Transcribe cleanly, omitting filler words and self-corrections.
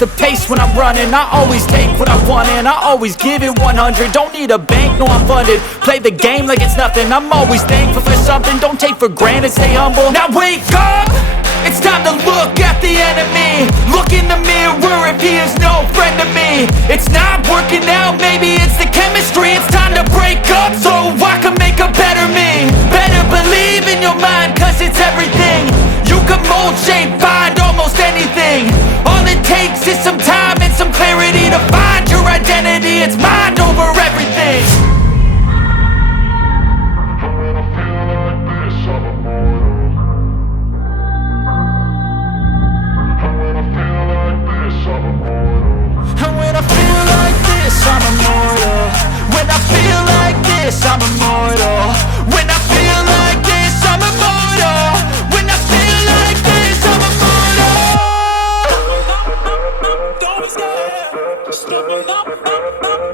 the pace when I'm running. I always take what I want and I always give it 100. Don't need a bank, no I'm funded. Play the game like it's nothing. I'm always thankful for something. Don't take for granted, stay humble. Now wake up, it's time to look at the enemy. Look in the mirror if he is no friend to me. It's not working out, maybe it's the chemistry. It's time to break up so I can make a better me. Better believe in your mind, cause it's everything. You can mold, shape, find almost anything. All it takes is some time and some clarity to find your identity. It's mind over everything. And when I feel like this, I'm immortal. When I feel like this, I'm immortal. When I feel like this, I'm immortal. When I feel like this, I'm immortal. Don't be scared, just step it up.